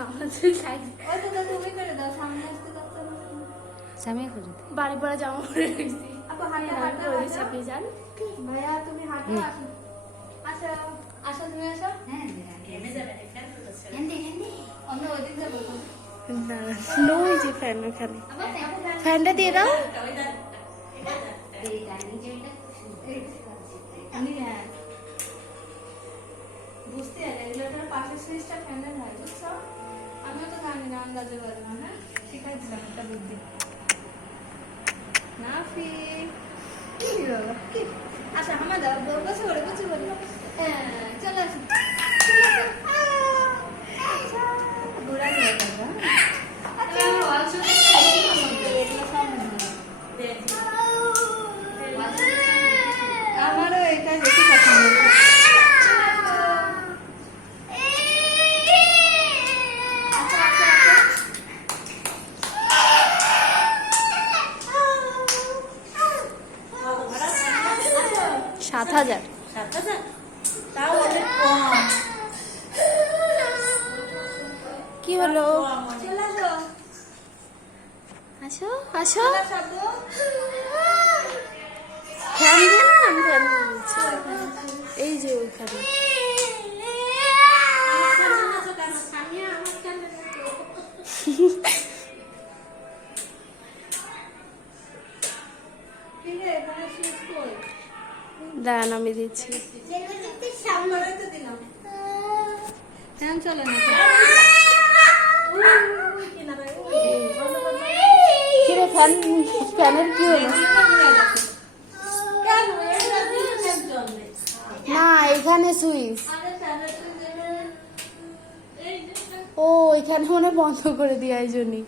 আমাদের সাইড ওই তো তুমি করে দাও, সামনে আসতে যাচ্ছে না। সামনে করে দে। বাড়ি পড়া জামা পরে রয়েছি। আপু হাঁটা হাঁটা করে হাঁটা। চাপিয়ে যান। ভাইয়া তুমি হাঁটো, আসো আসো আসো, তুমি আসো। হ্যাঁ হেন্দি হেন্দি অন্য ওদিক যাবো তো। না নো, এই যে ফ্যান ওখানে, আবার ফ্যানটা দিয়ে দাও। এই ডাইনিং টেবিলটা আমি বুঝতে আর রেগুলেটর পাশের সুইচটা ফ্যানের হয়, বুঝছো? আমিও তো জানি না, আন্দাজে পারবো না। হ্যাঁ, শিখাই দিলাম একটা বুদ্ধি। নাফি কি বাবা কি, আচ্ছা আমার দাও, বসে পড়ে বসে পড়ে। হ্যাঁ চলে আসো, চলে আসো। আচ্ছা ঘোরা নিয়ে যাবো। আচ্ছা আমারও এটা বেশি পছন্দ। আচ্ছা, 7,000। তাও অনেক কম। কি হলো? চলে আসো। আসো আসো, চলে আসো আপু। ফ্যান দিয়ে না, আমি ফ্যান দিয়ে দিচ্ছি। এই যে ওইখানে দাঁড়ান, আমি দিচ্ছি। ফ্যান চলে না। কিরে ফ্যান, ফ্যানের কি হলো? না এখানে সুইচ, ও এখানে মনে হয় বন্ধ করে দিয়ে এই জন্যই।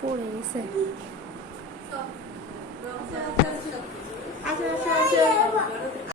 পড়ে গেছে। আচ্ছা আচ্ছা আচ্ছা